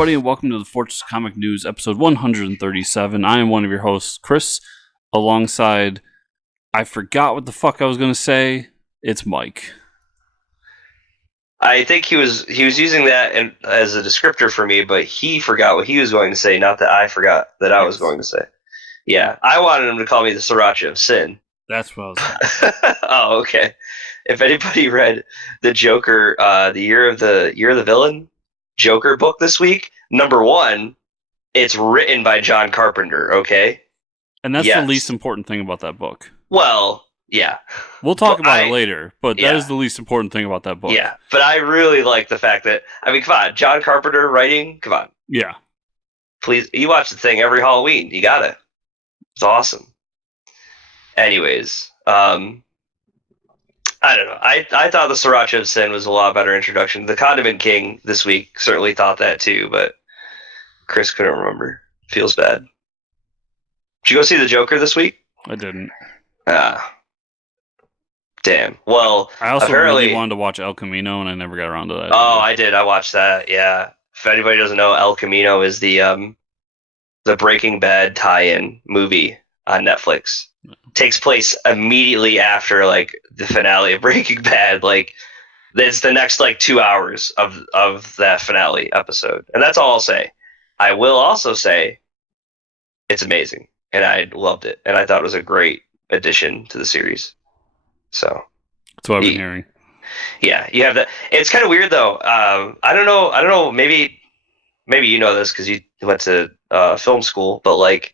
everybody, and welcome to the Fortress Comic News, episode 137. I am one of your hosts, Chris, alongside, I forgot what the fuck I was going to say, it's Mike. I think he was using that as a descriptor for me, but he forgot what he was going to say, not that I forgot that I was going to say. Yeah, I wanted him to call me the Sriracha of Sin. That's what I was saying. Oh, okay. If anybody read the Joker, the Year of the Villain Joker book this week, number one, it's written by John Carpenter, okay? And that's the least important thing about that book. Well, yeah. We'll talk about it later, but that is the least important thing about that book. Yeah, but I really like the fact that, I mean, come on, John Carpenter writing, come on. Yeah. Please, you watch the thing every Halloween. You got it. It's awesome. Anyways, I don't know. I thought the Sriracha of Sin was a lot better introduction. The Condiment King this week certainly thought that too, but Chris couldn't remember. Feels bad. Did you go see the Joker this week? I didn't. Damn. Well, I also really wanted to watch El Camino, and I never got around to that. Oh, I did. I watched that. Yeah. If anybody doesn't know, El Camino is the Breaking Bad tie-in movie on Netflix. Takes place immediately after like the finale of Breaking Bad. Like, it's the next like 2 hours of that finale episode, and that's all I'll say. I will also say it's amazing, and I loved it, and I thought it was a great addition to the series. So that's what I've been hearing. Yeah, you have that. It's kind of weird though. I don't know. Maybe you know this because you went to film school, but like,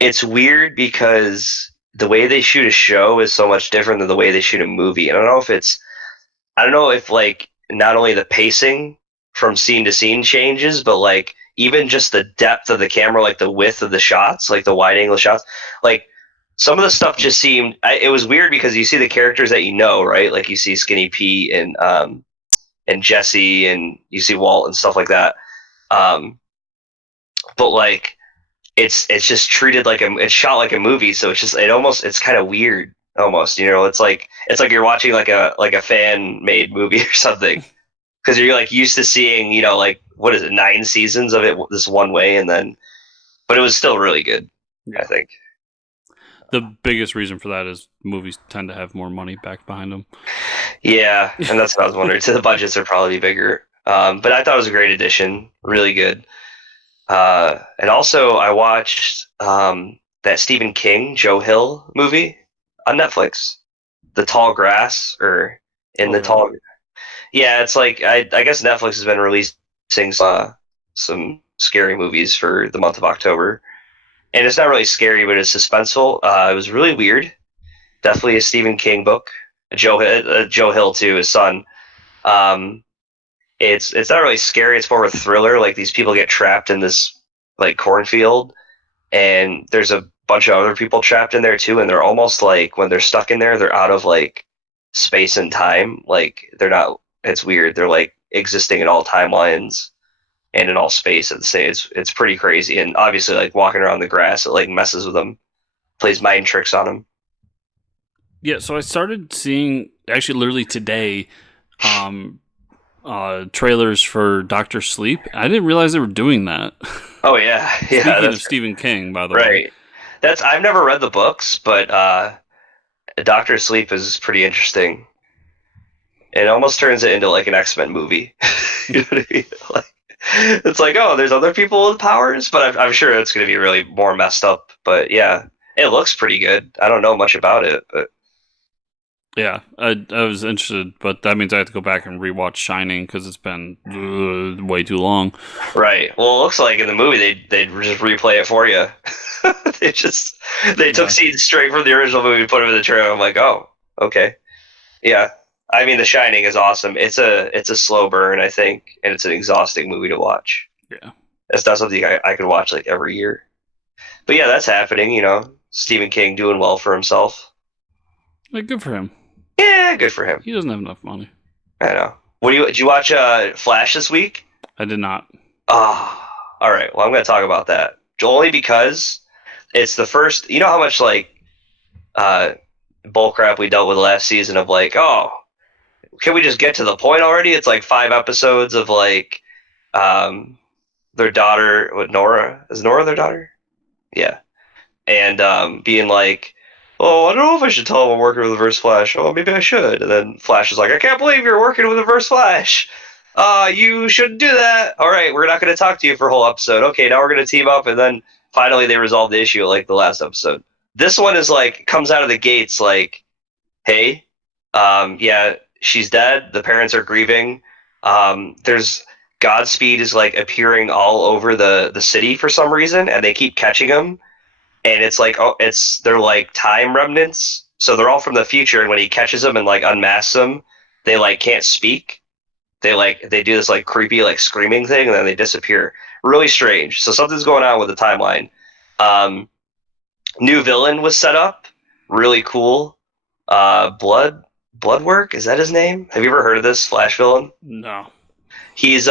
it's weird because the way they shoot a show is so much different than the way they shoot a movie. And I don't know if like not only the pacing from scene to scene changes, but like even just the depth of the camera, like the width of the shots, like the wide angle shots, like. Some of the stuff just seemed. It was weird because you see the characters that you know, right? Like you see Skinny Pete and Jesse, and you see Walt and stuff like that. But like, it's just treated like it's shot like a movie, so it's kind of weird almost. You know, it's like you're watching like a fan made movie or something, because you're like used to seeing, you know, like what is it, 9 seasons of it this one way, but it was still really good. I think. The biggest reason for that is movies tend to have more money back behind them. Yeah, and that's what I was wondering. So the budgets are probably bigger. But I thought it was a great addition. Really good. And also, I watched that Stephen King, Joe Hill movie on Netflix. The Tall Grass, or In the Tall... Yeah, it's like, I guess Netflix has been releasing some scary movies for the month of October. And it's not really scary, but it's suspenseful. It was really weird. Definitely a Stephen King book. Joe Hill too, his son. It's not really scary. It's more of a thriller. Like, these people get trapped in this like cornfield, and there's a bunch of other people trapped in there too. And they're almost like, when they're stuck in there, they're out of like space and time. Like, they're not. It's weird. They're like existing in all timelines and in all space at the same. It's pretty crazy, and obviously like walking around the grass, it like messes with them, plays mind tricks on them. Yeah, so I started seeing actually literally today trailers for Dr. Sleep. I didn't realize they were doing that. Oh yeah. Speaking of Stephen King, by the way. Right. I've never read the books, but Dr. Sleep is pretty interesting. It almost turns it into like an X-Men movie. You know what I mean? Like, it's like, oh, there's other people with powers, but I'm sure it's going to be really more messed up. But yeah, it looks pretty good. I don't know much about it, but yeah, I was interested, but that means I have to go back and rewatch Shining because it's been way too long. Right. Well, it looks like in the movie they just replay it for you. they took scenes straight from the original movie, put them in the trailer. I'm like, oh, okay, yeah. I mean, The Shining is awesome. It's a slow burn, I think, and it's an exhausting movie to watch. Yeah. That's not something I could watch like every year. But yeah, that's happening, you know. Stephen King doing well for himself. Like, good for him. Yeah, good for him. He doesn't have enough money. I know. Did you watch Flash this week? I did not. Oh, all right. Well, I'm going to talk about that. Only because it's the first, you know how much like bullcrap we dealt with last season of like, oh, can we just get to the point already? It's like 5 episodes of like their daughter, what, Nora? Is Nora their daughter? Yeah. And being like, oh, I don't know if I should tell him I'm working with Reverse Flash. Oh, maybe I should. And then Flash is like, I can't believe you're working with Reverse Flash. You shouldn't do that. All right, we're not going to talk to you for a whole episode. Okay, now we're going to team up. And then finally they resolve the issue like the last episode. This one is like, comes out of the gates like, hey, yeah, she's dead. The parents are grieving. There's Godspeed is like appearing all over the city for some reason, and they keep catching him. And it's like, oh, they're like time remnants, so they're all from the future. And when he catches them and like unmasks them, they like can't speak. They do this like creepy like screaming thing, and then they disappear. Really strange. So something's going on with the timeline. New villain was set up. Really cool. Bloodwork, is that his name? Have you ever heard of this Flash villain? No. He's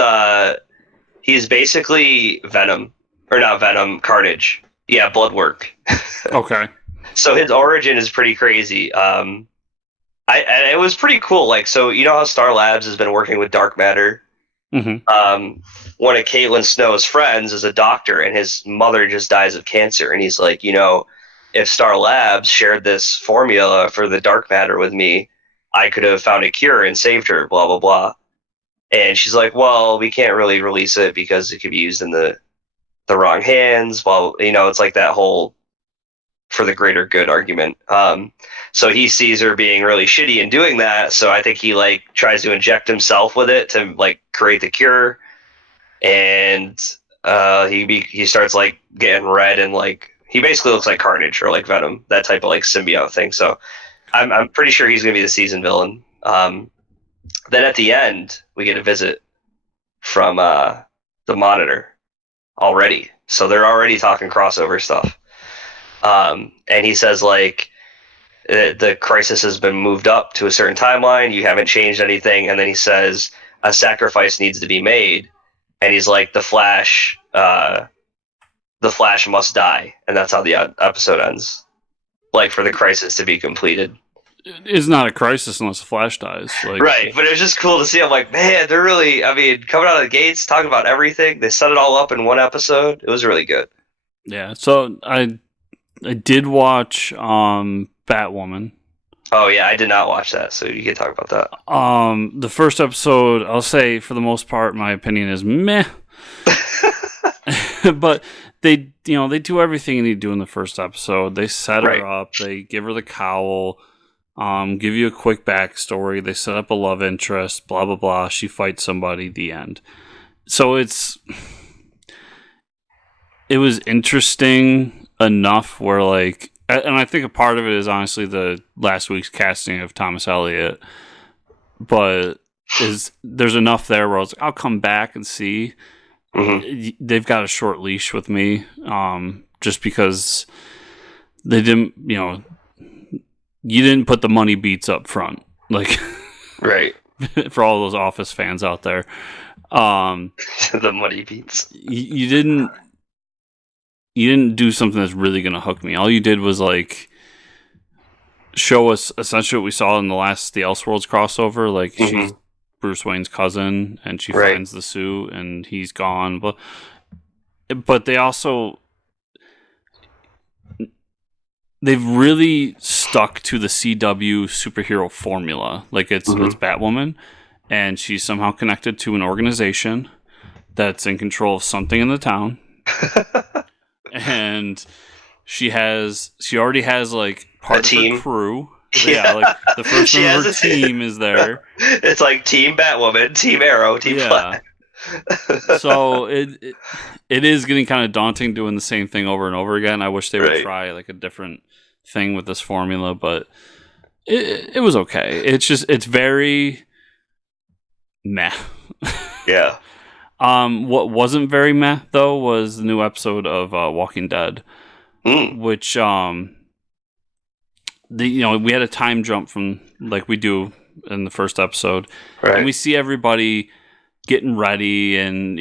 basically Venom, or not Venom, Carnage. Yeah, Bloodwork. Okay. So his origin is pretty crazy. And it was pretty cool. Like, so you know how Star Labs has been working with dark matter. Mm-hmm. One of Caitlin Snow's friends is a doctor, and his mother just dies of cancer. And he's like, if Star Labs shared this formula for the dark matter with me, I could have found a cure and saved her. Blah blah blah. And she's like, well, we can't really release it because it could be used in the wrong hands. Well, it's like that whole for the greater good argument. So he sees her being really shitty in doing that. So I think he like tries to inject himself with it to like create the cure. And he starts like getting red, and like he basically looks like Carnage or like Venom, that type of like symbiote thing. So I'm pretty sure he's gonna be the season villain. Then at the end we get a visit from the Monitor already. So they're already talking crossover stuff. And he says like the crisis has been moved up to a certain timeline. You haven't changed anything. And then he says a sacrifice needs to be made. And he's like, the Flash must die. And that's how the episode ends. Like for the crisis to be completed. It's not a crisis unless the Flash dies. Like, right, but it was just cool to see. I'm like, man, they're really, coming out of the gates, talking about everything. They set it all up in one episode. It was really good. Yeah, so I did watch Batwoman. Oh, yeah, I did not watch that, so you can talk about that. The first episode, I'll say, for the most part, my opinion is meh. But they do everything you need to do in the first episode. They set her up. They give her the cowl. Give you a quick backstory. They set up a love interest, blah, blah, blah. She fights somebody, the end. So it was interesting enough where, like, and I think a part of it is honestly the last week's casting of Thomas Elliott, but there's enough there where I was like, I'll come back and see. Mm-hmm. They've got a short leash with me, just because they didn't, you didn't put the money beats up front, like, right. For all those Office fans out there, the money beats. You didn't do something that's really gonna hook me. All you did was like show us essentially what we saw in the last The Elseworlds crossover. Like, mm-hmm. She's Bruce Wayne's cousin, and she finds the suit, and he's gone. But they also. They've really stuck to the CW superhero formula. Like, it's Batwoman, and she's somehow connected to an organization that's in control of something in the town. And she already has, like, part of her crew. Yeah, like, the first member of her team is there. It's like Team Batwoman, Team Arrow, Team Flash. So it is getting kind of daunting doing the same thing over and over again. I wish they would try like a different thing with this formula, but it was okay. It's very meh. Yeah. What wasn't very meh though was the new episode of Walking Dead, which we had a time jump from like we do in the first episode, and we see everybody getting ready and,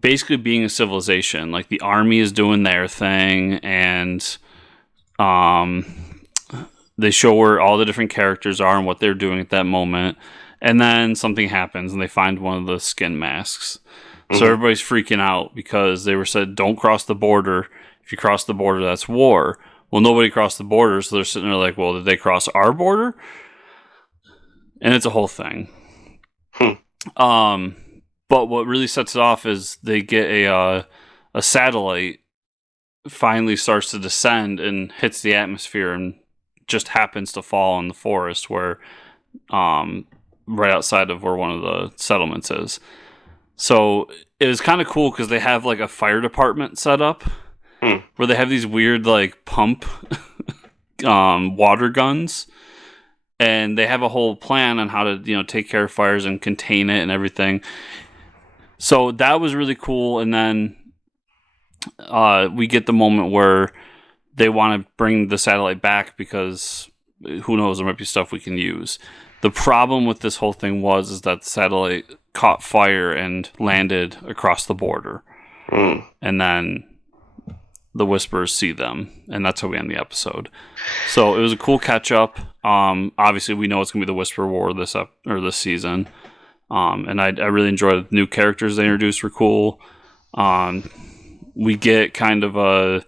basically being a civilization. Like, the army is doing their thing, and they show where all the different characters are and what they're doing at that moment. And then something happens, and they find one of the skin masks. So everybody's freaking out because they were said, don't cross the border. If you cross the border, that's war. Well, nobody crossed the border, so they're sitting there like, well, did they cross our border? And it's a whole thing. But what really sets it off is they get a satellite finally starts to descend and hits the atmosphere and just happens to fall in the forest where right outside of where one of the settlements is. So it was kind of cool because they have like a fire department set up where they have these weird like pump water guns, and they have a whole plan on how to take care of fires and contain it and everything. So that was really cool. And then we get the moment where they want to bring the satellite back because who knows, there might be stuff we can use. The problem with this whole thing is that the satellite caught fire and landed across the border. And then the Whisperers see them, and that's how we end the episode. So it was a cool catch-up. Obviously, we know it's going to be the Whisper War this season. And I really enjoyed the new characters they introduced were cool. We get kind of a...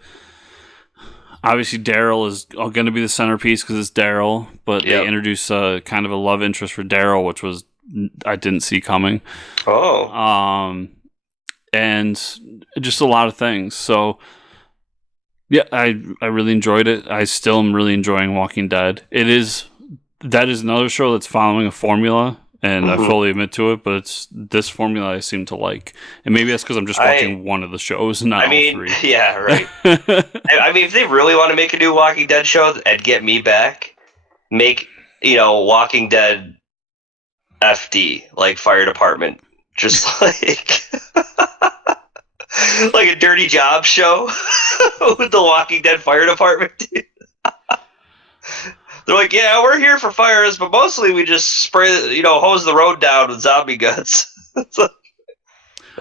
Obviously, Daryl is going to be the centerpiece because it's Daryl, but they introduce kind of a love interest for Daryl, which I didn't see coming. And just a lot of things. So, yeah, I really enjoyed it. I still am really enjoying Walking Dead. That is another show that's following a formula, and I fully admit to it, but it's this formula I seem to like. And maybe that's because I'm just watching one of the shows, not all three. Yeah, right. I mean, if they really want to make a new Walking Dead show and get me back, make, Walking Dead FD, like Fire Department. Just like... like a dirty job show with the Walking Dead Fire Department. They're like, yeah, we're here for fires, but mostly we just spray, hose the road down with zombie guts.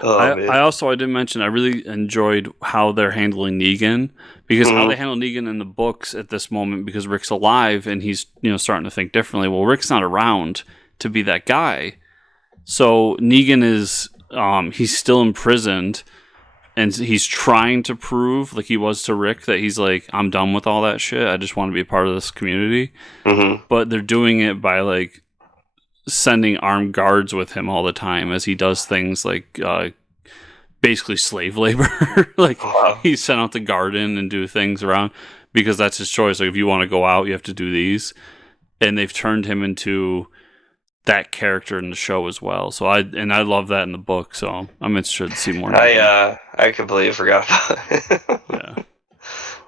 Man. I didn't mention, I really enjoyed how they're handling Negan, because how they handle Negan in the books at this moment, because Rick's alive and he's, starting to think differently. Well, Rick's not around to be that guy. So Negan is, he's still imprisoned, and he's trying to prove, like he was to Rick, that he's like, I'm done with all that shit. I just want to be a part of this community. But they're doing it by like sending armed guards with him all the time as he does things like basically slave labor. Like he's sent out to garden and do things around because that's his choice. Like if you want to go out, you have to do these. And they've turned him into that character in the show as well. So I love that in the book. So I'm interested to see more. I completely forgot about it.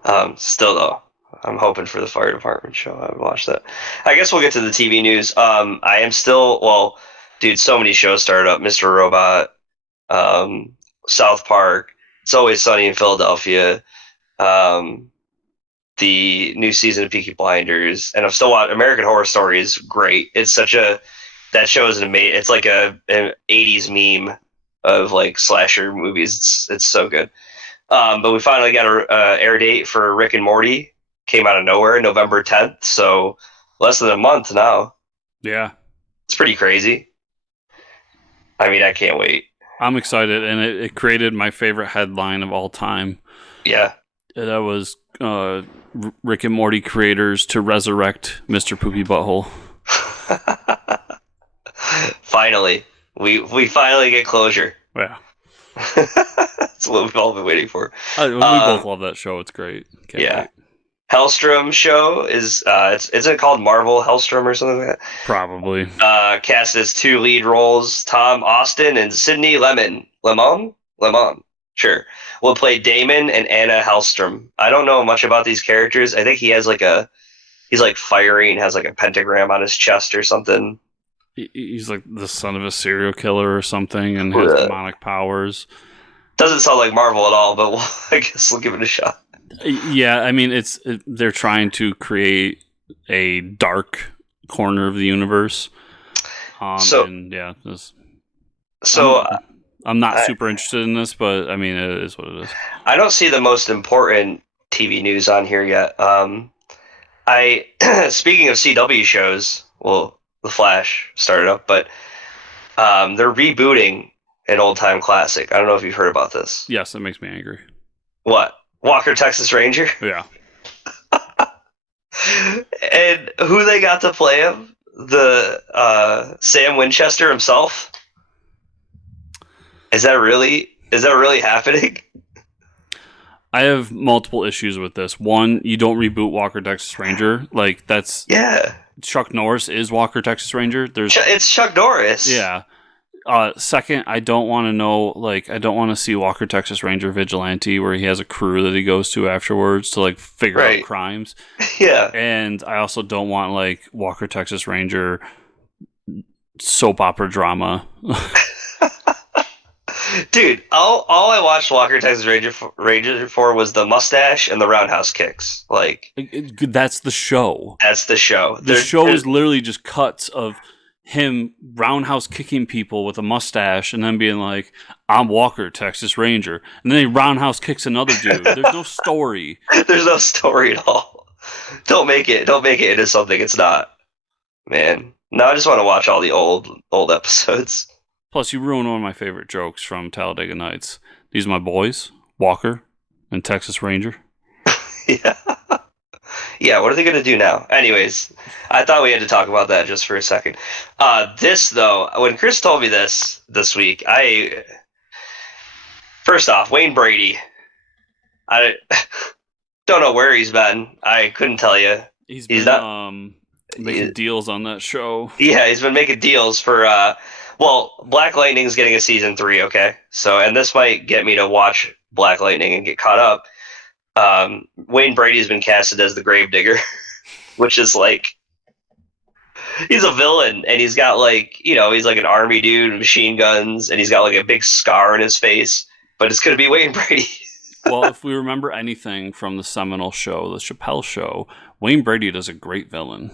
Yeah. Still though, I'm hoping for the Fire Department show. I haven't watched that. I guess we'll get to the TV news. I am still, dude, so many shows started up. Mr. Robot, South Park, It's Always Sunny in Philadelphia, the new season of Peaky Blinders, and I'm still watching American Horror Story is great. It's that show is amazing. It's like an 80s meme of like slasher movies. It's so good. But we finally got a air date for Rick and Morty. Came out of nowhere, November 10th. So less than a month now. Yeah. It's pretty crazy. I mean, I can't wait. I'm excited, and it created my favorite headline of all time. Yeah. That was Rick and Morty creators to resurrect Mr. Poopy Butthole. Finally. We finally get closure. Yeah. That's what we've all been waiting for. We both love that show. It's great. Can't wait. Hellstrom show is isn't it called Marvel Hellstrom or something like that? Probably. Cast as 2 lead roles, Tom Austin and Sydney Lemon, sure, will play Damon and Anna Hellstrom. I don't know much about these characters. I think he has he's like fiery and has like a pentagram on his chest or something. He's like the son of a serial killer or something and has demonic powers. Doesn't sound like Marvel at all, but I guess we'll give it a shot. Yeah, I mean, they're trying to create a dark corner of the universe. I'm not super interested in this, but I mean, it is what it is. I don't see the most important TV news on here yet. Speaking of CW shows, well, The Flash started up, but they're rebooting an old time classic. I don't know if you've heard about this. Yes, that makes me angry. What? Walker, Texas Ranger? Yeah. And who they got to play him? The Sam Winchester himself? Is that really happening? I have multiple issues with this. One, you don't reboot Walker Texas Ranger. Like, that's... Yeah. Chuck Norris is Walker Texas Ranger. It's Chuck Norris. Yeah. Second, I don't want to know, like, I don't want to see Walker Texas Ranger Vigilante where he has a crew that he goes to afterwards to, like, figure out crimes. Yeah. And I also don't want, like, Walker Texas Ranger soap opera drama. Dude, all I watched Walker Texas Ranger for was the mustache and the roundhouse kicks. Like, that's the show. That's the show. The show is literally just cuts of him roundhouse kicking people with a mustache and then being like, I'm Walker, Texas Ranger. And then he roundhouse kicks another dude. There's no story. There's no story at all. Don't make it into something it's not. Man. No, I just want to watch all the old episodes. Plus, you ruined one of my favorite jokes from Talladega Nights. These are my boys, Walker and Texas Ranger. Yeah. Yeah, what are they going to do now? Anyways, I thought we had to talk about that just for a second. This, though, when Chris told me this week, first off, Wayne Brady, I don't know where he's been. I couldn't tell you. He's been making deals on that show. Yeah, he's been making deals for, Black Lightning's getting a season 3, okay? So, and this might get me to watch Black Lightning and get caught up. Wayne Brady's been casted as the Gravedigger, which is like, he's a villain, and he's got like, he's like an army dude with machine guns, and he's got like a big scar on his face, but it's going to be Wayne Brady. Well, if we remember anything from the seminal show, the Chappelle Show, Wayne Brady does a great villain.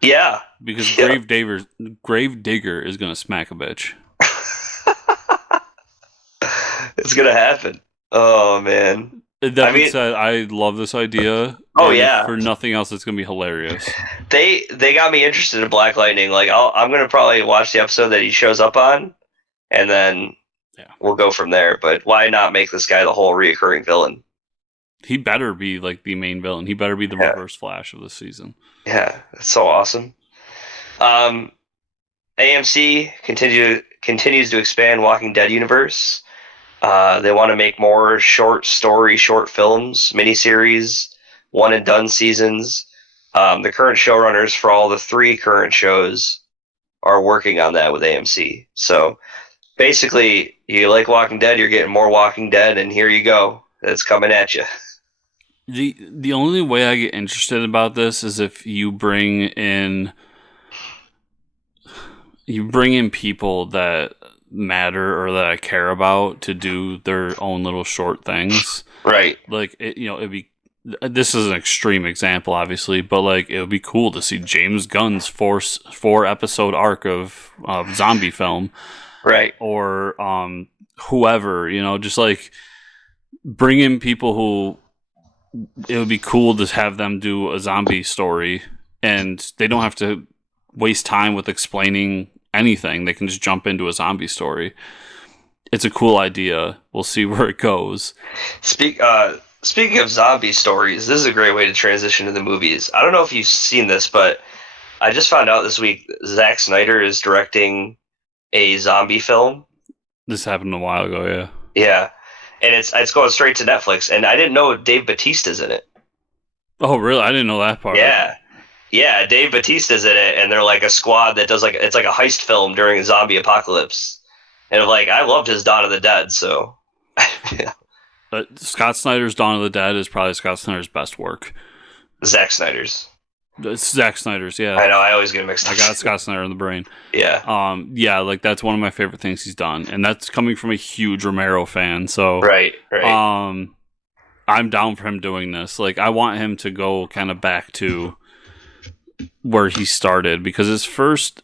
Yeah. Because Gravedigger is going to smack a bitch. It's going to happen. Oh, man. That being said, I love this idea. Oh, yeah. For nothing else, it's going to be hilarious. They got me interested in Black Lightning. Like, I'm going to probably watch the episode that he shows up on, and then we'll go from there. But why not make this guy the whole reoccurring villain? He better be, like, the main villain. He better be the Reverse Flash of this season. Yeah, that's so awesome. AMC continues to expand Walking Dead universe. They want to make more short films, miniseries, one and done seasons. The current showrunners for all the 3 current shows are working on that with AMC. So basically, you like Walking Dead, you're getting more Walking Dead, and here you go. It's coming at you. The only way I get interested about this is if you bring in people that matter or that I care about to do their own little short things. Right. Like, it'd be, this is an extreme example, obviously, but like, it would be cool to see James Gunn's 4-episode arc of zombie film. Right. Or whoever, just like bring in people who it would be cool to have them do a zombie story, and they don't have to waste time with explaining anything. They can just jump into a zombie story. It's a cool idea. We'll see where it goes. Speaking of zombie stories, this is a great way to transition to the movies. I don't know if you've seen this, but I just found out this week Zack Snyder is directing a zombie film. This happened a while ago, yeah. Yeah. And it's going straight to Netflix, and I didn't know Dave Bautista's in it. Oh, really? I didn't know that part. Yeah. Yeah, Dave Bautista's in it, and they're like a squad that does it's like a heist film during a zombie apocalypse. And I loved his Dawn of the Dead, so yeah. But Scott Snyder's Dawn of the Dead is probably Scott Snyder's best work. Zack Snyder's. It's Zack Snyder's, yeah. I know, I always get mixed up. I got Scott Snyder in the brain. Yeah. Yeah, like that's one of my favorite things he's done, and that's coming from a huge Romero fan. So right. I'm down for him doing this. Like, I want him to go kind of back to where he started, because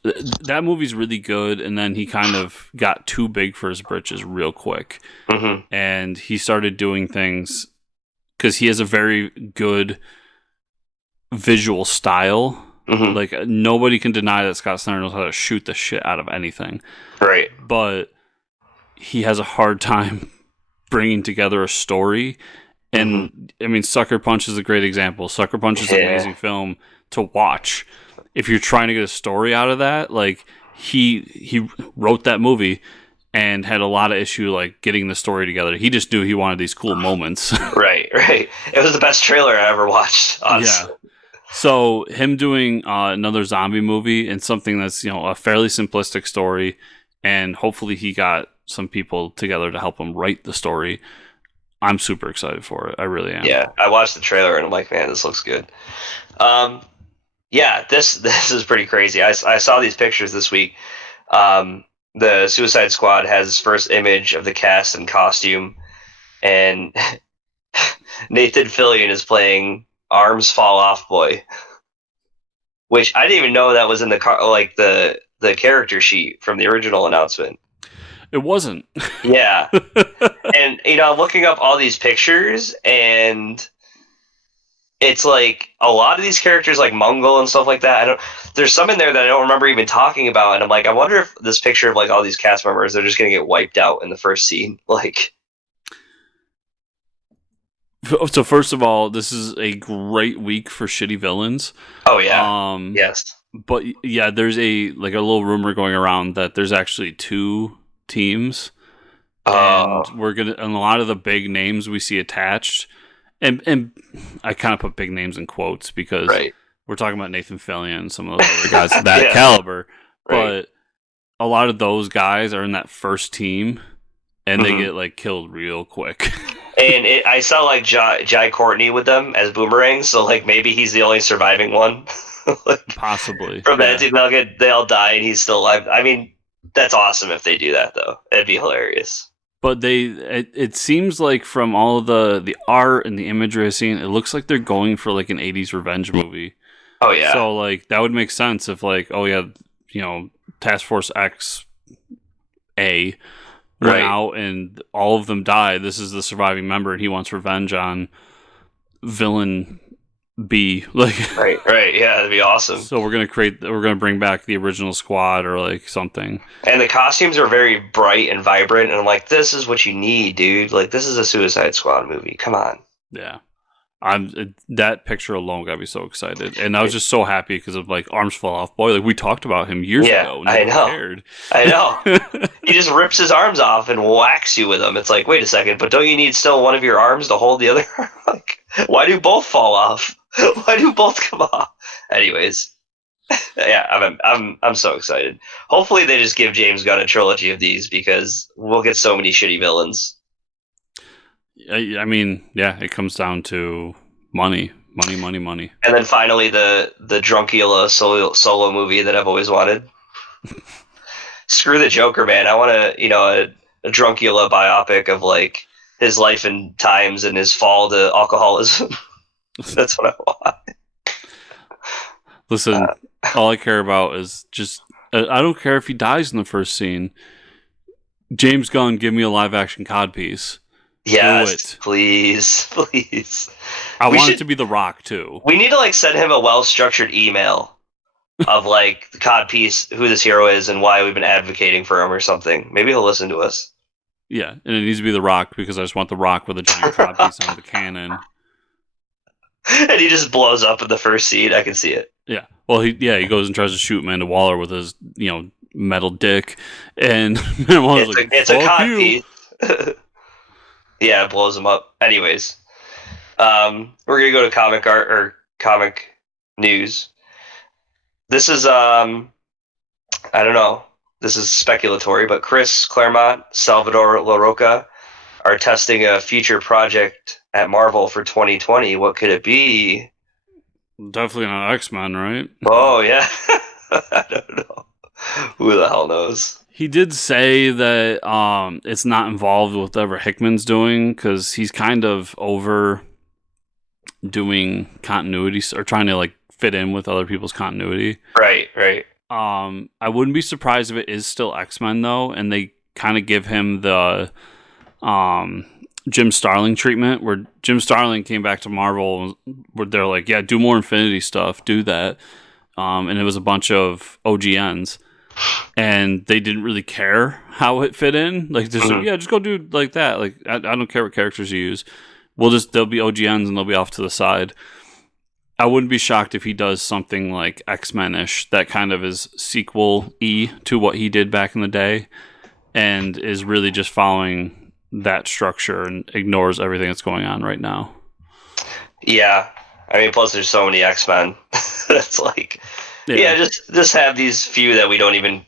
that movie's really good, and then he kind of got too big for his britches real quick. Mm-hmm. And he started doing things because he has a very good visual style. Mm-hmm. Like, nobody can deny that Scott Snyder knows how to shoot the shit out of anything. Right. But he has a hard time bringing together a story. And I mean, Sucker Punch is a great example. Sucker Punch is an amazing film to watch. If you're trying to get a story out of that, like he wrote that movie and had a lot of issue like getting the story together. He just knew he wanted these cool moments. Right. It was the best trailer I ever watched, honestly. Yeah. So him doing another zombie movie and something that's, you know, a fairly simplistic story, and hopefully he got some people together to help him write the story. I'm super excited for it. I really am. Yeah, I watched the trailer and I'm like, man, this looks good. Yeah, this is pretty crazy. I saw these pictures this week. The Suicide Squad has its first image of the cast and costume, and Nathan Fillion is playing Arms Fall Off Boy, which I didn't even know that was in the character sheet from the original announcement. It wasn't. Yeah. And, you know, I'm looking up all these pictures, and it's like a lot of these characters, like Mungo and stuff like that. There's some in there that I don't remember even talking about, and I'm like, I wonder if this picture of like all these cast members, they're just gonna get wiped out in the first scene. Like, so first of all, this is a great week for shitty villains. Oh yeah. Yes. But yeah, there's a little rumor going around that there's actually 2 teams, and and a lot of the big names we see attached, and I kind of put big names in quotes because we're talking about Nathan Fillion and some of those other guys of that caliber, but a lot of those guys are in that first team, and they get like killed real quick. And I saw like Jai Courtney with them as boomerangs, so like maybe he's the only surviving one. Like, possibly from that team, they all die and he's still alive. I mean, that's awesome if they do that, though. It'd be hilarious. But it seems like from all of the art and the imagery I've seen, it looks like they're going for like an 80s revenge movie. Oh yeah. So like that would make sense if like, oh yeah, you know, Task Force X A went out and all of them died. This is the surviving member, and he wants revenge on villain B. Like right, yeah, that'd be awesome. So we're gonna bring back the original squad or like something. And the costumes are very bright and vibrant, and I'm like, this is what you need, dude. Like, this is a Suicide Squad movie. Come on. Yeah. That picture alone got me so excited, and I was just so happy because of like Arms Fall Off Boy. Like we talked about him years ago. I know. He just rips his arms off and whacks you with them. It's like, wait a second, but don't you need still one of your arms to hold the other arm? Like, why do both fall off? Why do both come off? Anyways, yeah, I'm so excited. Hopefully, they just give James Gunn a trilogy of these because we'll get so many shitty villains. I mean, yeah, it comes down to money. And then finally, the Druncula solo movie that I've always wanted. Screw the Joker, man. I want a Druncula biopic of like his life and times and his fall to alcoholism. That's what I want. Listen, all I care about is just I don't care if he dies in the first scene. James Gunn, give me a live action codpiece. Yes, please. I want it to be The Rock too. We need to like send him a well-structured email of like the codpiece, who this hero is, and why we've been advocating for him or something. Maybe he'll listen to us. Yeah, and it needs to be The Rock because I just want The Rock with a giant codpiece on the cannon. And he just blows up in the first scene. I can see it. Yeah. Well, he goes and tries to shoot Amanda Waller with his, metal dick, and Waller's like, it's a codpiece. Yeah, it blows him up. Anyways, we're gonna go to comic art or comic news. This is I don't know. This is speculatory, but Chris Claremont, Salvador LaRocca are testing a future project at Marvel for 2020. What could it be? Definitely not X-Men, right? Oh yeah. I don't know. Who the hell knows? He did say that it's not involved with whatever Hickman's doing because he's kind of over doing continuity or trying to like fit in with other people's continuity. Right. I wouldn't be surprised if it is still X-Men though, and they kind of give him the Jim Starlin treatment, where Jim Starlin came back to Marvel, where they're like, yeah, do more Infinity stuff, do that, and it was a bunch of OGNs. and they didn't really care how it fit in. Like, just like, yeah, just go do like that. Like, I don't care what characters you use. They'll be OGNs and they'll be off to the side. I wouldn't be shocked if he does something like X-Men-ish that kind of is sequel-y to what he did back in the day and is really just following that structure and ignores everything that's going on right now. Yeah. I mean, plus there's so many X-Men. That's like, yeah, just have these few that we don't even,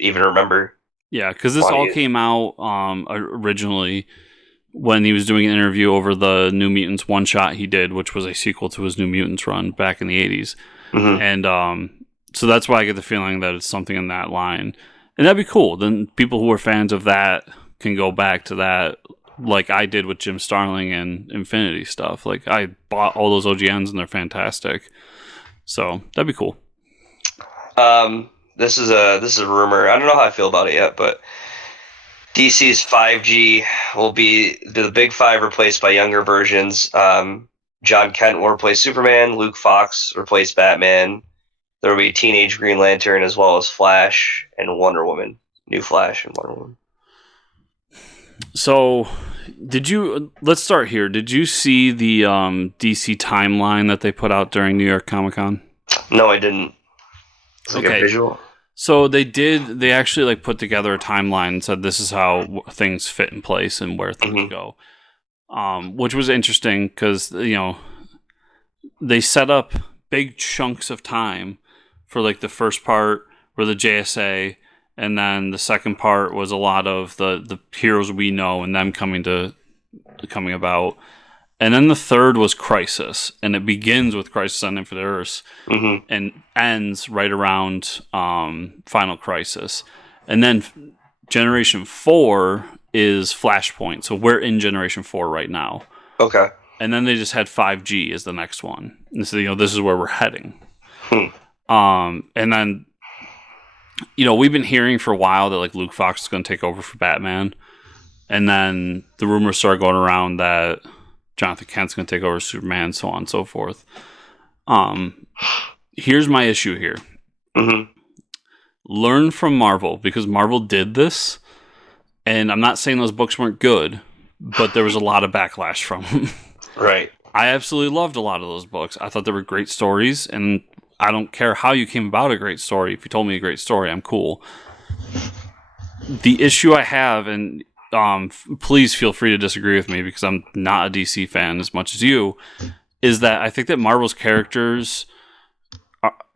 even remember. Yeah, because this all came out originally when he was doing an interview over the New Mutants one-shot he did, which was a sequel to his New Mutants run back in the 80s. Mm-hmm. And so that's why I get the feeling that it's something in that line. And that'd be cool. Then people who are fans of that can go back to that, like I did with Jim Starlin and Infinity stuff. Like, I bought all those OGNs and they're fantastic. So that'd be cool. This is a rumor. I don't know how I feel about it yet, but DC's 5G will be the big five replaced by younger versions. John Kent will replace Superman. Luke Fox replace Batman. There will be Teenage Green Lantern as well as Flash and Wonder Woman. New Flash and Wonder Woman. So, let's start here. Did you see the DC timeline that they put out during New York Comic Con? No, I didn't. It's like a visual. So they actually like put together a timeline and said this is how things fit in place and where things go. Which was interesting because, they set up big chunks of time for like the first part were the JSA, and then the second part was a lot of the heroes we know and them coming about. And then the third was Crisis, and it begins with Crisis on Infinite Earths and ends right around Final Crisis. And then Generation 4 is Flashpoint, so we're in Generation 4 right now. Okay. And then they just had 5G as the next one. And so, this is where we're heading. And then, we've been hearing for a while that like Luke Fox is going to take over for Batman. And then the rumors started going around that Jonathan Kent's going to take over Superman, so on and so forth. Here's my issue here. Learn from Marvel, because Marvel did this, and I'm not saying those books weren't good, but there was a lot of backlash from them. Right. I absolutely loved a lot of those books. I thought they were great stories, and I don't care how you came about a great story. If you told me a great story, I'm cool. The issue I have, and please feel free to disagree with me because I'm not a DC fan as much as you, is that I think that Marvel's characters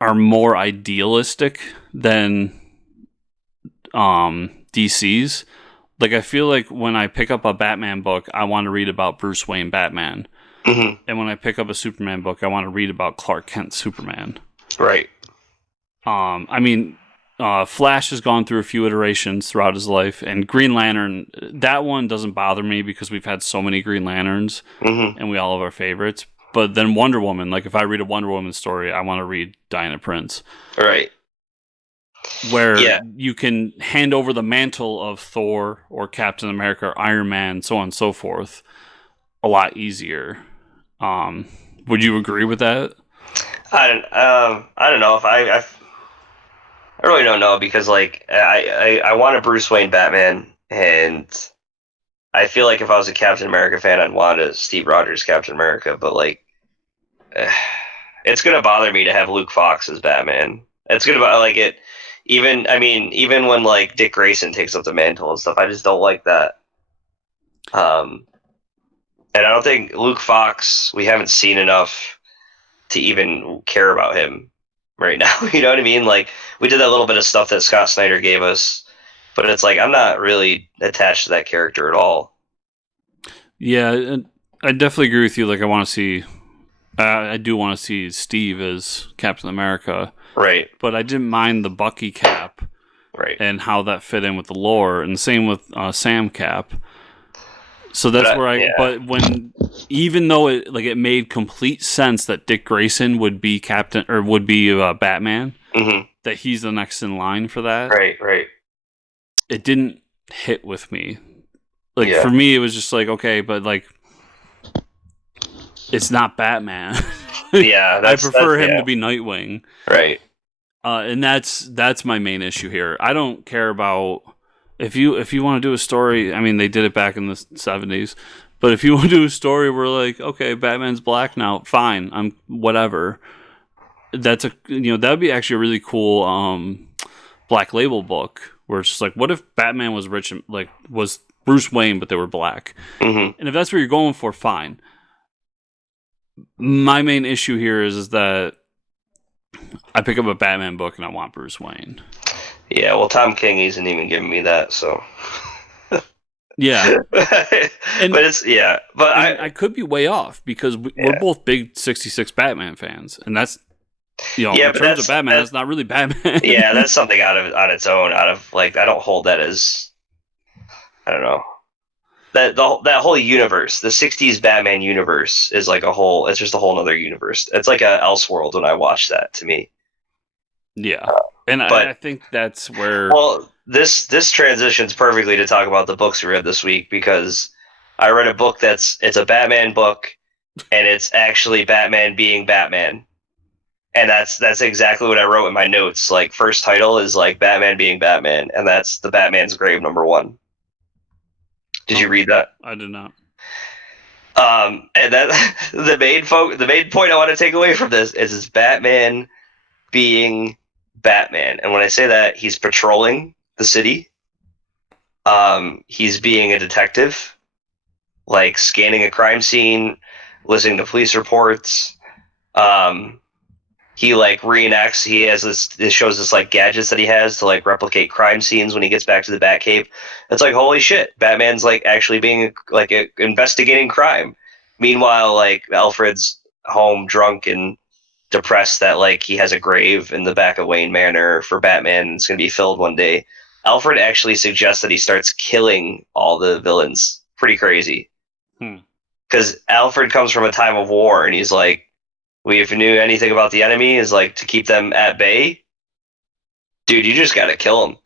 are more idealistic than DC's. Like, I feel like when I pick up a Batman book, I want to read about Bruce Wayne Batman. And when I pick up a Superman book, I want to read about Clark Kent Superman. Right. I mean, Flash has gone through a few iterations throughout his life, and Green Lantern, that one doesn't bother me because we've had so many Green Lanterns, and we all have our favorites. But then Wonder Woman, like if I read a Wonder Woman story, I want to read Diana Prince. Right. Where you can hand over the mantle of Thor or Captain America or Iron Man, so on and so forth, a lot easier. Would you agree with that? I don't know if I really don't know, because like I want a Bruce Wayne Batman, and I feel like if I was a Captain America fan, I'd want a Steve Rogers Captain America, but like it's gonna bother me to have Luke Fox as Batman. It's gonna like it. Even when like Dick Grayson takes up the mantle and stuff, I just don't like that. And I don't think Luke Fox, we haven't seen enough to even care about him right now. You know what I mean? Like, we did that little bit of stuff that Scott Snyder gave us, but it's like, I'm not really attached to that character at all. Yeah, I definitely agree with you. Like, I do want to see Steve as Captain America. Right. But I didn't mind the Bucky cap. Right. And how that fit in with the lore, and the same with Sam Cap. So that's but when, even though it made complete sense that Dick Grayson would be Captain, or would be Batman, that he's the next in line for that. Right. It didn't hit with me. Like, for me, it was just like, okay, but like, it's not Batman. Yeah. I prefer him to be Nightwing. Right. And that's my main issue here. I don't care about if you want to do a story. I mean, they did it back in the 70s, but if you want to do a story where like, okay, Batman's black now, fine, I'm whatever. That's that'd be actually a really cool Black Label book where it's just like, what if Batman was rich and like was Bruce Wayne, but they were black, Mm-hmm. and if that's what you're going for, fine. My main issue here is that I pick up a Batman book and I want Bruce Wayne. Yeah, well, Tom King isn't even giving me that, so. Yeah, But I could be way off because we're both big '66 Batman fans, and that's in terms of Batman, that's not really Batman. Yeah, that's something on its own. Out of like, I don't hold that as, I don't know. That whole universe, the '60s Batman universe, is like a whole. It's just a whole other universe. It's like a Elseworld when I watch that. To me, yeah, I think that's where. Well, this transitions perfectly to talk about the books we read this week, because I read a book it's a Batman book, and it's actually Batman being Batman, and that's exactly what I wrote in my notes. Like, first title is like Batman being Batman, and that's the Batman's Grave #1. Did you read that? I did not. And that the main point I want to take away from this is Batman being Batman. And when I say that, he's patrolling the city. He's being a detective, like scanning a crime scene, listening to police reports. He like reenacts. He has this shows this like gadgets that he has to like replicate crime scenes when he gets back to the Batcave. It's like, holy shit, Batman's like actually being like investigating crime. Meanwhile, like Alfred's home drunk and depressed that like he has a grave in the back of Wayne Manor for Batman, and it's gonna be filled one day. Alfred actually suggests that he starts killing all the villains. Pretty crazy. Because Alfred comes from a time of war, and he's like, if you knew anything about the enemy, is like to keep them at bay. Dude, you just gotta kill them.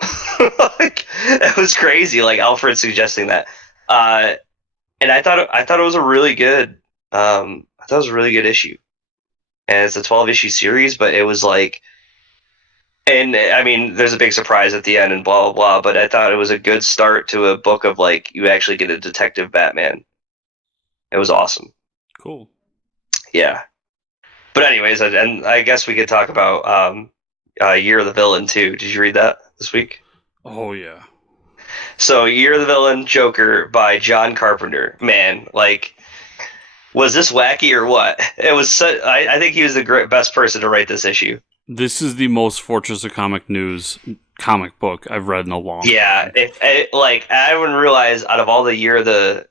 Like, that was crazy. Like Alfred suggesting that, and I thought it was a really good. I thought it was a really good issue, and it's a 12-issue series. But it was like, and I mean, there's a big surprise at the end and blah blah blah. But I thought it was a good start to a book of like you actually get a detective Batman. It was awesome. Cool. Yeah. But anyways, and I guess we could talk about Year of the Villain too. Did you read that this week? Oh yeah. So Year of the Villain, Joker by John Carpenter. Man, like, was this wacky or what? It was. I think he was the best person to write this issue. This is the most Fortress of Comic News comic book I've read in a long time. Yeah, like I wouldn't realize out of all the Year of the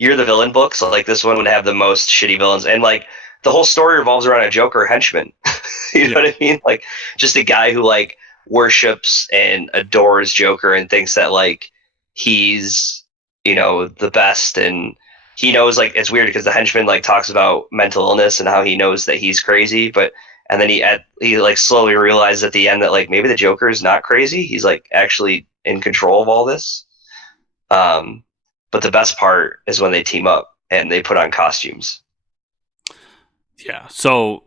Villain books, like this one would have the most shitty villains, and like. The whole story revolves around a Joker henchman. You know what I mean? Like, just a guy who like worships and adores Joker and thinks that like he's the best, and he knows like it's weird because the henchman like talks about mental illness and how he knows that he's crazy, and then he like slowly realizes at the end that like maybe the Joker is not crazy. He's like actually in control of all this. But the best part is when they team up and they put on costumes. Yeah. So,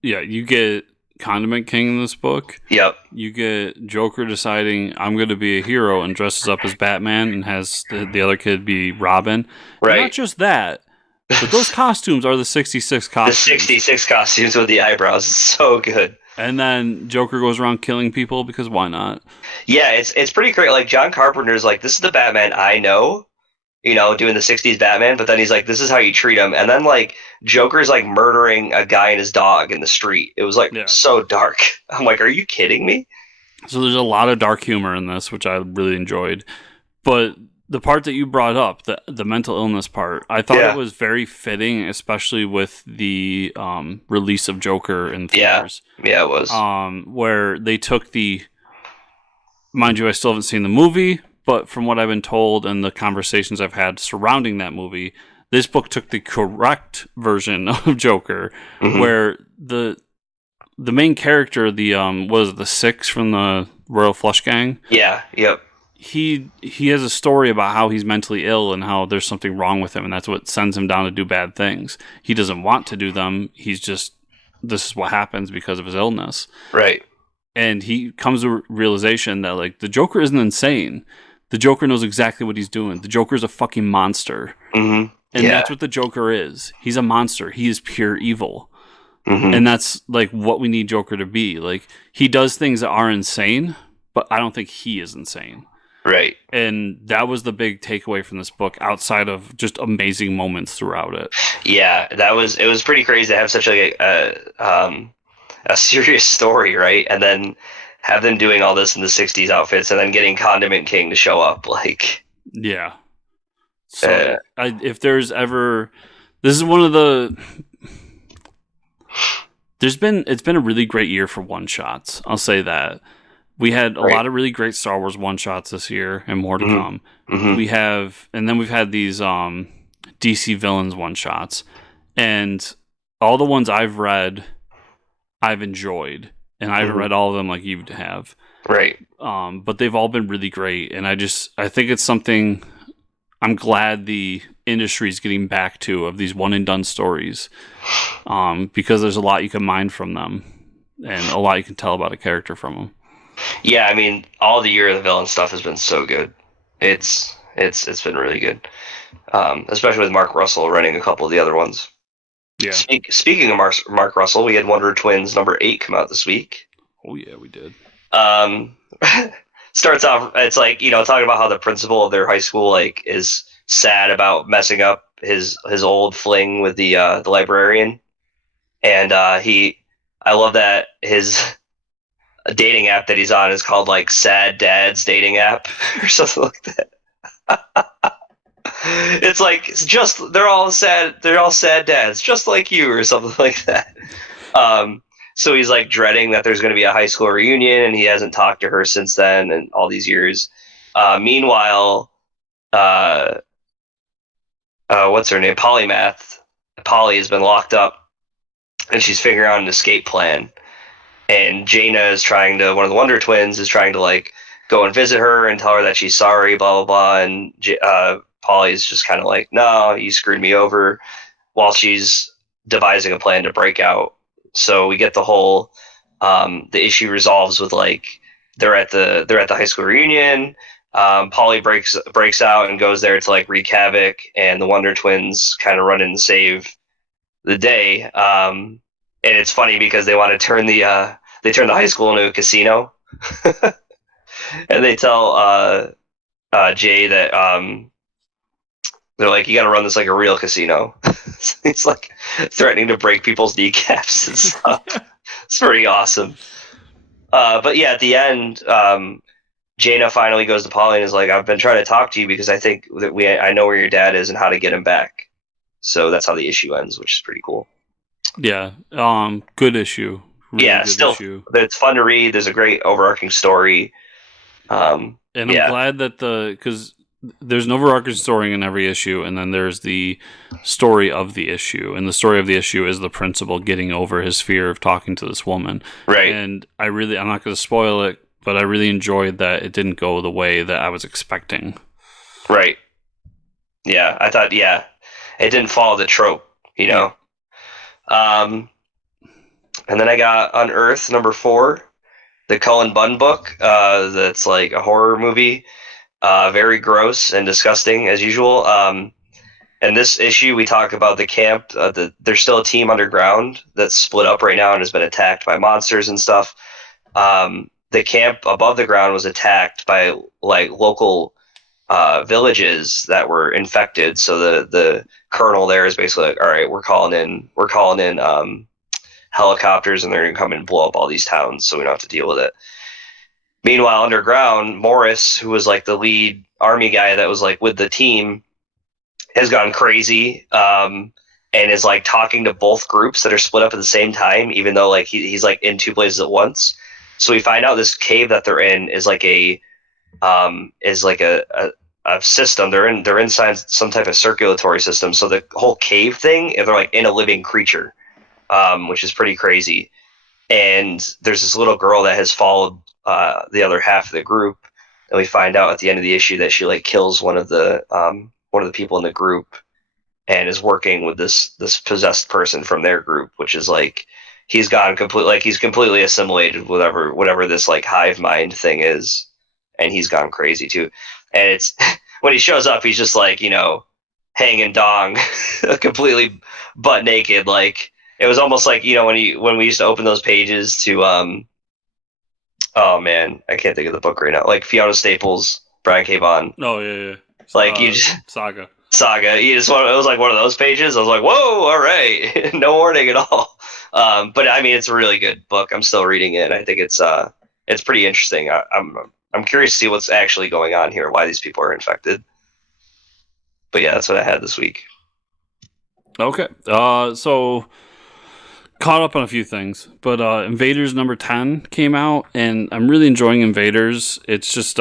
you get Condiment King in this book. Yep. You get Joker deciding I'm going to be a hero and dresses up as Batman and has the other kid be Robin. Right. And not just that, but those costumes are the 66 costumes. The 66 costumes with the eyebrows. It's so good. And then Joker goes around killing people because why not? Yeah, it's pretty great. Like, John Carpenter's like, this is the Batman I know. Doing the 60s Batman, but then he's like, this is how you treat him. And then, like, Joker's, like, murdering a guy and his dog in the street. It was, like, so dark. I'm like, are you kidding me? So there's a lot of dark humor in this, which I really enjoyed. But the part that you brought up, the mental illness part, I thought it was very fitting, especially with the release of Joker in theaters. Yeah, it was. Where they took mind you, I still haven't seen the movie, but from what I've been told and the conversations I've had surrounding that movie, this book took the correct version of Joker, where the main character, the Six from the Royal Flush Gang. Yeah. Yep. He has a story about how he's mentally ill and how there's something wrong with him, and that's what sends him down to do bad things. He doesn't want to do them. This is what happens because of his illness. Right. and he comes to a realization that like the Joker isn't insane. The Joker knows exactly what he's doing. The Joker is a fucking monster. Mm-hmm. And that's what the Joker is. He's a monster. He is pure evil. Mm-hmm. And that's like what we need Joker to be. Like he does things that are insane, but I don't think he is insane. Right. And that was the big takeaway from this book, outside of just amazing moments throughout it. Yeah, it was pretty crazy to have such a serious story, right? And then have them doing all this in the 60s outfits and then getting Condiment King to show up. Like, yeah. So if there's ever, this is one of the, it's been a really great year for one shots. I'll say that. We had a lot of really great Star Wars one shots this year, and more to come. Mm-hmm. We've had these DC villains one shots, and all the ones I've read, I've enjoyed, and I haven't read all of them like you have. Right. But they've all been really great, and I think it's something I'm glad the industry is getting back to, of these one and done stories, because there's a lot you can mine from them, and a lot you can tell about a character from them. Yeah, I mean, all the Year of the Villain stuff has been so good. It's been really good, especially with Mark Russell running a couple of the other ones. Yeah. Speaking of Mark Russell, we had Wonder Twins number 8 come out this week. Oh yeah, we did. Starts off, it's like, talking about how the principal of their high school like is sad about messing up his old fling with the librarian, and I love that his dating app that he's on is called like Sad Dad's dating app or something like that. It's like they're all sad dads just like you or something like that. So he's like dreading that there's going to be a high school reunion, and he hasn't talked to her since then and all these years. Meanwhile, what's her name? Polymath. Polly has been locked up, and she's figuring out an escape plan. And Jaina is one of the Wonder Twins is trying to like go and visit her and tell her that she's sorry, blah, blah, blah. And Polly's just kind of like, no, you screwed me over, while she's devising a plan to break out. So we get the whole, the issue resolves with like, they're at the high school reunion. Polly breaks out and goes there to like wreak havoc, and the Wonder Twins kind of run in and save the day. And it's funny because they want to turn the high school into a casino, and they tell Jay that they're like, you got to run this like a real casino. He's like threatening to break people's kneecaps and stuff. It's pretty awesome. But yeah, at the end, Jaina finally goes to Polly and is like, I've been trying to talk to you because I think that I know where your dad is and how to get him back. So that's how the issue ends, which is pretty cool. Yeah. Good issue. Really yeah, still, issue. It's fun to read. There's a great overarching story. And I'm glad that because there's an overarching story in every issue, and then there's the story of the issue. And the story of the issue is the principal getting over his fear of talking to this woman. Right. And I'm not going to spoil it, but I really enjoyed that it didn't go the way that I was expecting. Right. Yeah, I thought, it didn't follow the trope, Yeah. And then I got Unearthed number 4, the Cullen Bunn book. That's like a horror movie, very gross and disgusting as usual. And this issue, we talk about the camp. There's still a team underground that's split up right now and has been attacked by monsters and stuff. The camp above the ground was attacked by like local villages that were infected. So the colonel there is basically like, all right, we're calling in helicopters, and they're gonna come and blow up all these towns, so we don't have to deal with it. Meanwhile, underground, Morris, who was like the lead army guy that was like with the team, has gone crazy, and is like talking to both groups that are split up at the same time, even though like he's like in two places at once. So we find out this cave that they're in is like a system. They're inside some type of circulatory system. So the whole cave thing, they're like in a living creature, which is pretty crazy. And there's this little girl that has followed the other half of the group, and we find out at the end of the issue that she like kills one of the people in the group, and is working with this possessed person from their group, which is like he's gone complete, like he's completely assimilated with whatever this like hive mind thing is, and he's gone crazy too. And it's when he shows up, he's just like, hanging dong, completely butt naked. Like it was almost like when we used to open those pages to oh man, I can't think of the book right now. Like Fiona Staples, Brian K. Vaughan. Oh yeah. Like you just Saga. You just it was like one of those pages. I was like, whoa, all right, no warning at all. But I mean, it's a really good book. I'm still reading it. I think it's pretty interesting. I'm curious to see what's actually going on here, why these people are infected. But yeah, that's what I had this week. Okay. So caught up on a few things, but Invaders number 10 came out, and I'm really enjoying Invaders. It's just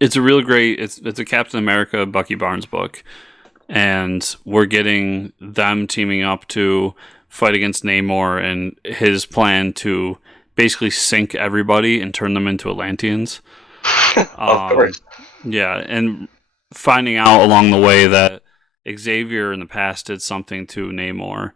it's a real great. It's a Captain America Bucky Barnes book, and we're getting them teaming up to fight against Namor and his plan to basically sink everybody and turn them into Atlanteans. Of course. Yeah, and finding out along the way that Xavier in the past did something to Namor,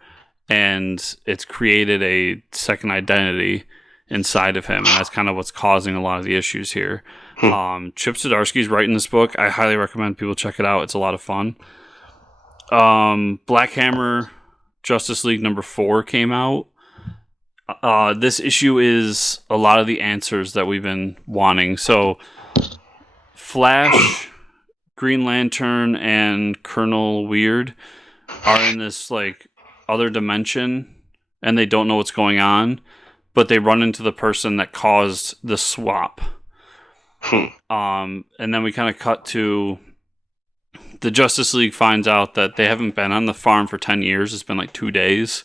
and it's created a second identity inside of him, and that's kind of what's causing a lot of the issues here. Chip Zdarsky's writing this book. I highly recommend people check it out. It's a lot of fun. Black Hammer Justice League number 4 came out. This issue is a lot of the answers that we've been wanting. So Flash, Green Lantern, and Colonel Weird are in this like other dimension, and they don't know what's going on, but they run into the person that caused the swap. And then we kind of cut to the Justice League finds out that they haven't been on the farm for 10 years. It's been like 2 days,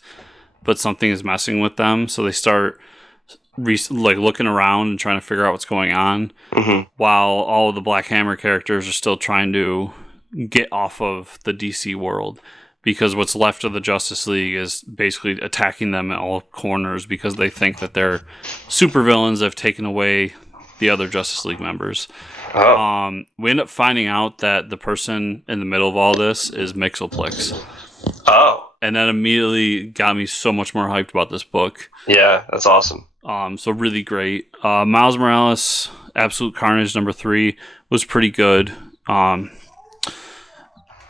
but something is messing with them. So they start looking around and trying to figure out what's going on, while all of the Black Hammer characters are still trying to get off of the DC world, because what's left of the Justice League is basically attacking them at all corners because they think that they're supervillains that have taken away the other Justice League members. We end up finding out that the person in the middle of all this is Mxyzptlk. And that immediately got me so much more hyped about this book. Yeah, that's awesome. So really great. Miles Morales, Absolute Carnage number 3 was pretty good. I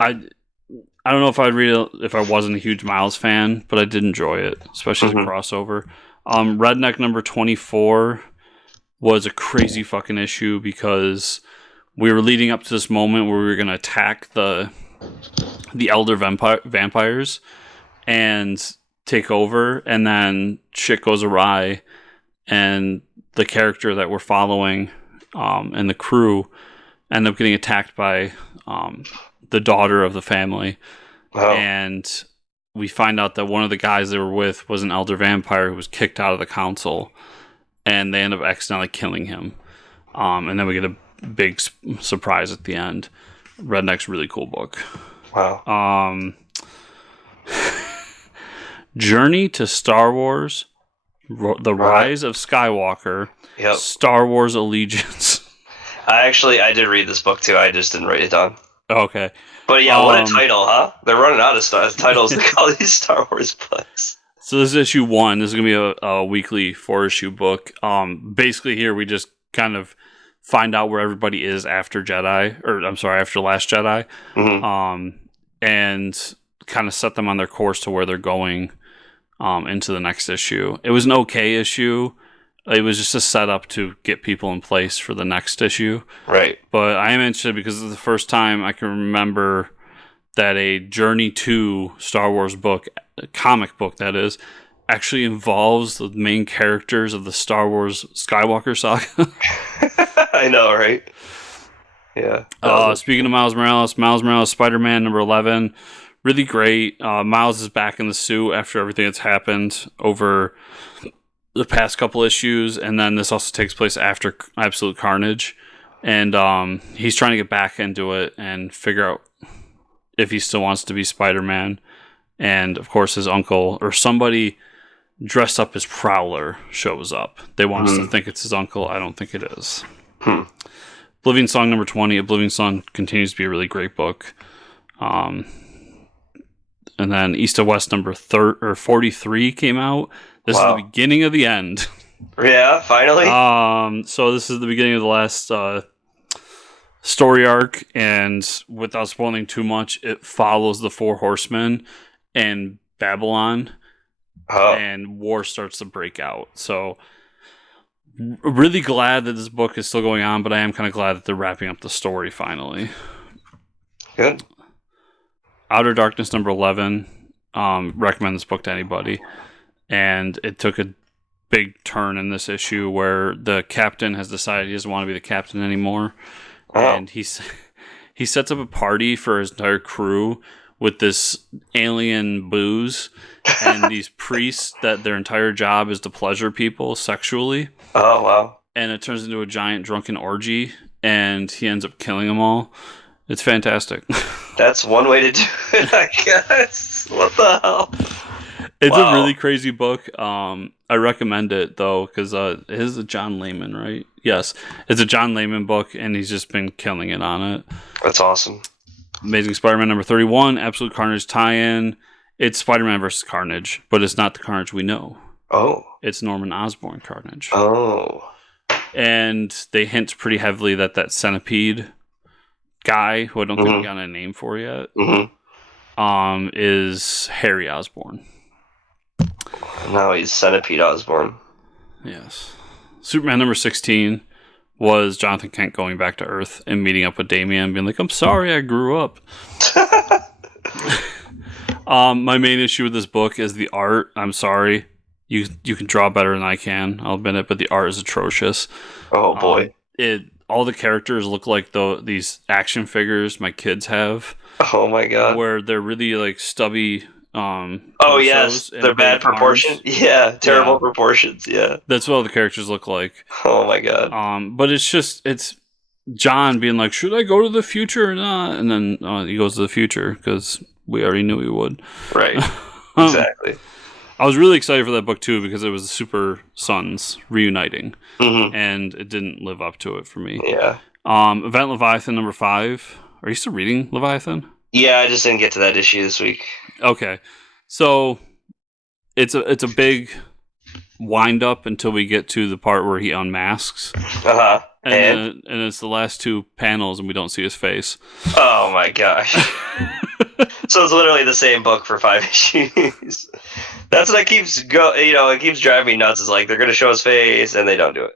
don't know if I'd read it if I wasn't a huge Miles fan, but I did enjoy it, especially as a crossover. Redneck number 24 was a crazy fucking issue because we were leading up to this moment where we were going to attack the elder vampires and take over, and then shit goes awry, and the character that we're following and the crew end up getting attacked by the daughter of the family. And we find out that one of the guys they were with was an elder vampire who was kicked out of the council, and they end up accidentally killing him. And then we get a big surprise at the end. Redneck's really cool book. Wow. Journey to Star Wars, The Rise of Skywalker, Star Wars Allegiance. I did read this book too. I just didn't write it down. Okay. But yeah, what a title, huh? They're running out of titles to call these Star Wars books. So this is issue 1. This is going to be a weekly 4-issue book. Basically here we just kind of find out where everybody is after after Last Jedi. And kind of set them on their course to where they're going into the next issue. It was an okay issue. It was just a setup to get people in place for the next issue. Right. But I am interested because it's the first time I can remember that a Journey to Star Wars book, a comic book that is, actually involves the main characters of the Star Wars Skywalker saga. I know, right? Yeah. Speaking of Miles Morales, Spider-Man number 11, really great. Miles is back in the suit after everything that's happened over the past couple issues, and then this also takes place after Absolute Carnage, and he's trying to get back into it and figure out if he still wants to be Spider-Man. And of course his uncle or somebody dressed up as Prowler shows up. They want us to think it's his uncle. I don't think it is. Oblivion Song number 20. Oblivion Song continues to be a really great book. and then East of West number 43 came out. This is the beginning of the end. Yeah, finally. So this is the beginning of the last story arc, and without spoiling too much, it follows the Four Horsemen and Babylon, and war starts to break out. So really glad that this book is still going on, but I am kind of glad that they're wrapping up the story finally. Good. Outer Darkness number 11. Recommend this book to anybody. And it took a big turn in this issue where the captain has decided he doesn't want to be the captain anymore. And he sets up a party for his entire crew with this alien booze and these priests that their entire job is to pleasure people sexually. Oh, wow. And it turns into a giant drunken orgy, and he ends up killing them all. It's fantastic. That's one way to do it, I guess. What the hell? It's a really crazy book. I recommend it, though, because it is a John Layman, right? Yes. It's a John Layman book, and he's just been killing it on it. That's awesome. Amazing Spider-Man number 31, Absolute Carnage tie-in. It's Spider-Man versus Carnage, but it's not the Carnage we know. Oh. It's Norman Osborn Carnage. Oh. And they hint pretty heavily that Centipede guy, who I don't think we got a name for yet, is Harry Osborn. No, he's Centipede Osborn. Yes. Superman number 16 was Jonathan Kent going back to Earth and meeting up with Damian and being like, I'm sorry I grew up. My main issue with this book is the art. I'm sorry. You can draw better than I can, I'll admit it, but the art is atrocious. Oh, boy. All the characters look like these action figures my kids have. Oh, my God. Where they're really, like, stubby... oh yes, they're bad proportions. Yeah, terrible proportions. Yeah, that's what all the characters look like. Oh my God. But it's John being like, should I go to the future or not? And then he goes to the future because we already knew he would. Right. Exactly. I was really excited for that book too because it was the Super Sons reuniting, and it didn't live up to it for me. Yeah. Event Leviathan number 5. Are you still reading Leviathan? Yeah, I just didn't get to that issue this week. Okay, so it's a big wind up until we get to the part where he unmasks. And it's the last 2 panels, and we don't see his face. Oh my gosh! So it's literally the same book for 5 issues. That's what keeps it keeps driving me nuts. Is like they're gonna show his face, and they don't do it.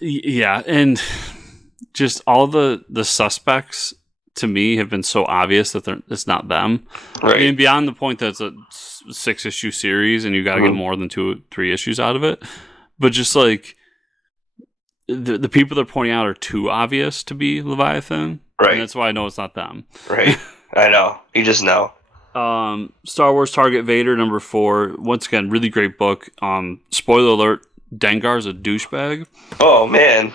Yeah, and just all the suspects to me have been so obvious that it's not them. Right. I mean, beyond the point that it's a 6-issue series and you got to get more than 2-3 issues out of it, but just like the people they're pointing out are too obvious to be Leviathan. Right. And that's why I know it's not them. Right. I know. You just know. Star Wars Target Vader number 4. Once again, really great book. Spoiler alert: Dengar's a douchebag. Oh man.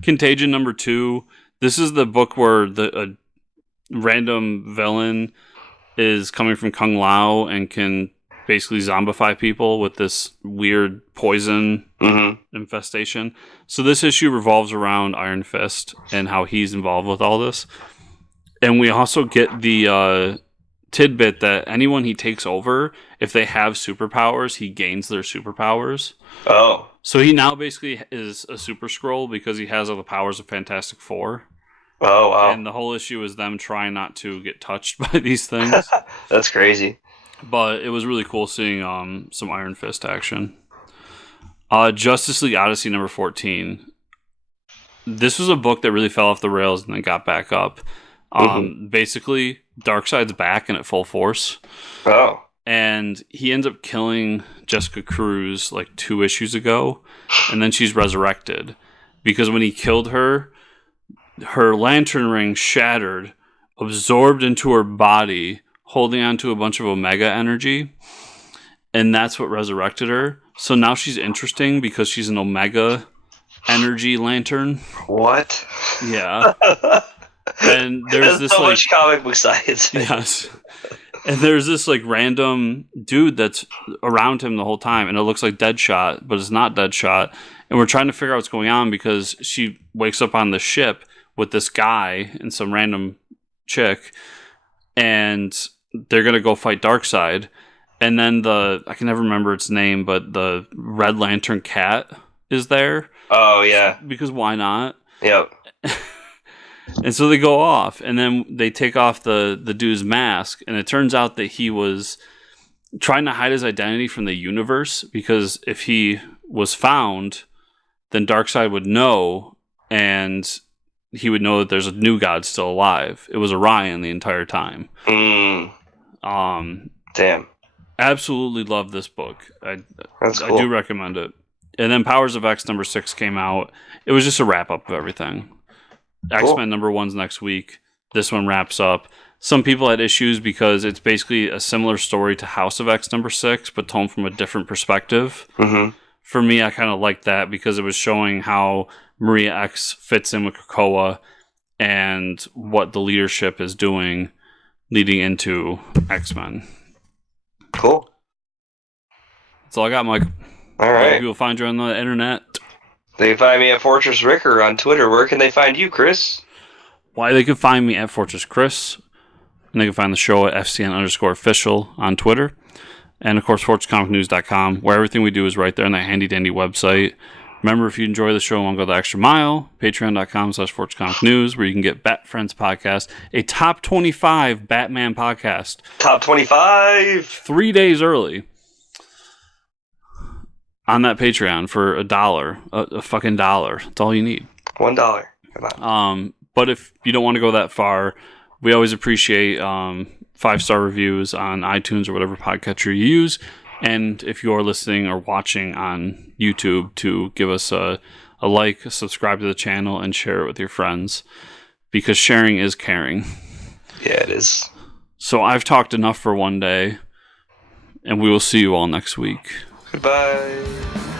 Contagion number 2. This is the book where a random villain is coming from Kung Lao and can basically zombify people with this weird poison infestation. So this issue revolves around Iron Fist and how he's involved with all this. And we also get the tidbit that anyone he takes over, if they have superpowers, he gains their superpowers. Oh. So he now basically is a Super Skrull because he has all the powers of Fantastic Four. Oh, wow. And the whole issue is them trying not to get touched by these things. That's crazy. But it was really cool seeing some Iron Fist action. Justice League Odyssey number 14. This was a book that really fell off the rails and then got back up. Basically, Darkseid's back and at full force. Oh. And he ends up killing Jessica Cruz like 2 issues ago. And then she's resurrected. Because when he killed her, her lantern ring shattered, absorbed into her body, holding on to a bunch of Omega energy. And that's what resurrected her. So now she's interesting because she's an Omega energy lantern. What? Yeah. And there's this so much comic book science. Yes. And there's this like random dude that's around him the whole time, and it looks like Deadshot, but it's not Deadshot. And we're trying to figure out what's going on because she wakes up on the ship with this guy and some random chick, and they're gonna go fight Darkseid. And then I can never remember its name, but the Red Lantern cat is there. Oh yeah. Because why not? Yep. And so they go off, and then they take off the dude's mask, and it turns out that he was trying to hide his identity from the universe, because if he was found, then Darkseid would know, and he would know that there's a new god still alive. It was Orion the entire time. Damn. Absolutely love this book. That's cool. I do recommend it. And then Powers of X number 6 came out. It was just a wrap up of everything. Cool. X-Men number 1's next week. This one wraps up. Some people had issues because it's basically a similar story to House of X number 6, but told from a different perspective. Mm-hmm. For me, I kind of liked that because it was showing how Maria X fits in with Krakoa and what the leadership is doing leading into X-Men. Cool. That's all I got, Mike. All right. People find you on the internet. They can find me at Fortress Ricker on Twitter. Where can they find you, Chris? Why, they can find me at Fortress Chris. And they can find the show at FCN_official on Twitter. And, of course, FortressComicNews.com, where everything we do is right there on that handy-dandy website. Remember, if you enjoy the show and want to go the extra mile, Patreon.com/FortressComicNews, where you can get Bat Friends Podcast, a top 25 Batman podcast. Top 25! 3 days early. On that Patreon for $1. A fucking dollar. That's all you need. $1. Come on. But if you don't want to go that far, we always appreciate 5-star reviews on iTunes or whatever podcatcher you use. And if you're listening or watching on YouTube, to give us a like, subscribe to the channel, and share it with your friends. Because sharing is caring. Yeah, it is. So I've talked enough for one day. And we will see you all next week. Goodbye.